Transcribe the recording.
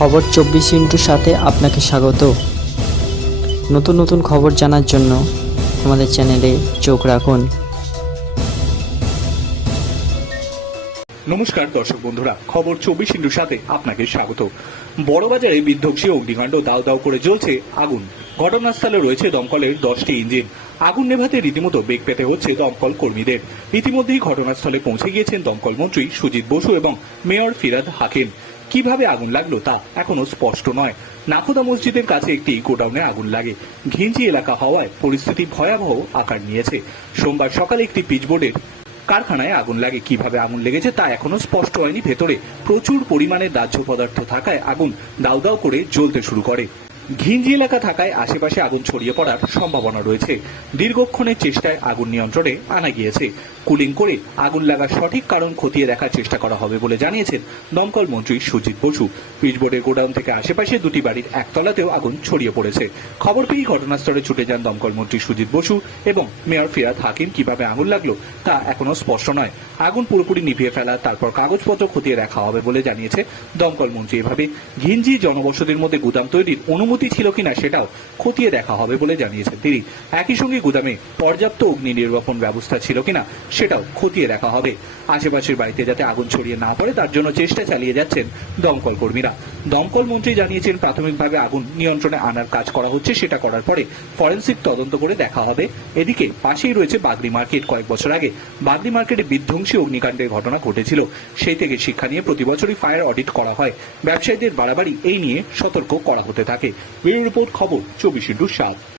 খবর চব্বিশ ইন্টুর সাথে আপনাকে স্বাগত। নতুন নতুন খবর জানার জন্য আমাদের চ্যানেলে চোখ রাখুন। নমস্কার দর্শক বন্ধুরা, খবর চব্বিশ ইন্টুর সাথে আপনাকে স্বাগত। বড়বাজারে বিধ্বংসী অগ্নিকাণ্ড দাও দাও করে জ্বলছে আগুন। ঘটনাস্থলে রয়েছে দমকলের দশটি ইঞ্জিন। আগুন নেভাতে রীতিমতো বেগ পেতে হচ্ছে দমকল কর্মীদের। ইতিমধ্যেই ঘটনাস্থলে পৌঁছে গিয়েছেন দমকল মন্ত্রী সুজিত বসু এবং মেয়র ফিরাদ হাকিম। কীভাবে আগুন লাগল তা এখনও স্পষ্ট নয়। নাখোদা মসজিদের কাছে একটি গোডাউনে আগুন লাগে। ঘিঞ্জি এলাকা হওয়ায় পরিস্থিতি ভয়াবহ আকার নিয়েছে। সোমবার সকালে একটি পিচবোর্ডের কারখানায় আগুন লাগে। কীভাবে আগুন লেগেছে তা এখনও স্পষ্ট হয়নি। ভেতরে প্রচুর পরিমাণে দাহ্য পদার্থ থাকায় আগুন দাউ দাউ করে জ্বলতে শুরু করে। ঘিঞ্জি এলাকা থাকায় আশেপাশে আগুন ছড়িয়ে পড়ার সম্ভাবনা রয়েছে। দীর্ঘক্ষণের চেষ্টায় আগুন নিয়ন্ত্রণে আনা গিয়েছে। কুলিং করে আগুন লাগার সঠিক কারণ খতিয়ে দেখার চেষ্টা করা হবে বলে জানিয়েছেন দমকল মন্ত্রী সুজিত বসু। পিচবোর্ডের গোডাউন থেকে আশেপাশে দুটি বাড়ির একতলাতেও আগুন ছড়িয়ে পড়েছে। খবর পেয়ে ঘটনাস্থলে ছুটে যান দমকল মন্ত্রী সুজিত বসু এবং মেয়র ফিরাদ হাকিম। কীভাবে আগুন লাগল তা এখনও স্পষ্ট নয়। আগুন পুরোপুরি নিভিয়ে ফেলা, তারপর কাগজপত্র খতিয়ে রাখা হবে বলে জানিয়েছে দমকল মন্ত্রী। এভাবে ঘিঞ্জি জনবসতির মধ্যে গুদাম তৈরির অনুমতি ছিল কিনা সেটাও খতিয়ে দেখা হবে বলে জানিয়েছেন তিনি। একই সঙ্গে গুদামে পর্যাপ্ত অগ্নি নির্বাপন ব্যবস্থা ছিল কিনা সেটাও খতিয়ে দেখা হবে। আশেপাশের বাড়িতে যাতে আগুন ছড়িয়ে না পড়ে, তার জন্য চেষ্টা চালিয়ে যাচ্ছেন দমকল কর্মীরা। দমকল মন্ত্রী জানিয়েছেন, প্রাথমিকভাবে আগুন নিয়ন্ত্রণে আনার কাজ করা হচ্ছে, সেটা করার পরে ফরেন্সিক তদন্ত করে দেখা হবে। এদিকে পাশেই রয়েছে বাগরি মার্কেট। কয়েক বছর আগে বাগরি মার্কেটে বিধ্বংসী অগ্নিকাণ্ডের ঘটনা ঘটেছিল। সেই থেকে শিক্ষা নিয়ে প্রতি বছরই ফায়ার অডিট করা হয়। ব্যবসায়ীদের বাড়াবাড়ি এই নিয়ে সতর্ক করা হতে থাকে। ব্যুরো রিপোর্ট খবর চব্বিশ ইন্টু সাত।